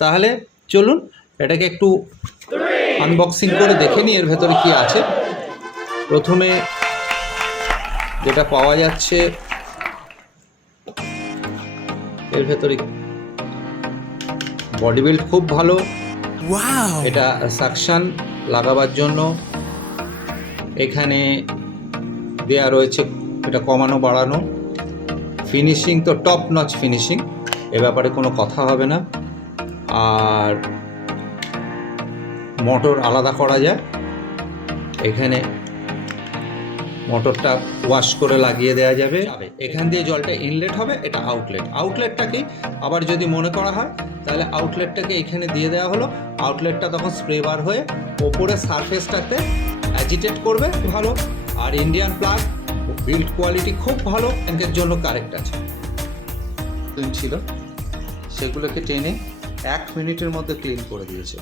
তাহলে চলুন এটাকে একটু আনবক্সিং করে দেখে নিই এর ভেতরে কি আছে। প্রথমে যেটা পাওয়া যাচ্ছে এর ভেতরে বডি বিল্ড খুব ভালো। এটা সাকশন লাগাবার জন্য। এখানে দেয়া রয়েছে এটা কমানো বাড়ানো। ফিনিশিং তো টপ নচ ফিনিশিং এ ব্যাপারে কোনো কথা হবে না। আর মোটর আলাদা করা যায়। এখানে মোটরটা ওয়াশ করে লাগিয়ে দেওয়া যাবে। এখান দিয়ে জলটা ইনলেট হবে এটা আউটলেট আউটলেটটাকেই আবার যদি মনে করা হয় তাহলে আউটলেটটাকে এখানে দিয়ে দেওয়া হলো। আউটলেটটা তখন স্প্রে বার হয়ে ওপরে সারফেসটাতে অ্যাজিটেট করবে ভালো। আর ইন্ডিয়ান প্লাগ বিল্ড কোয়ালিটি খুব ভালো ব্যাংকের জন্য কারেক্ট আছে। ছিল। সেগুলোকে টেনে এক মিনিটের মধ্যে ক্লিন করে দিয়েছে।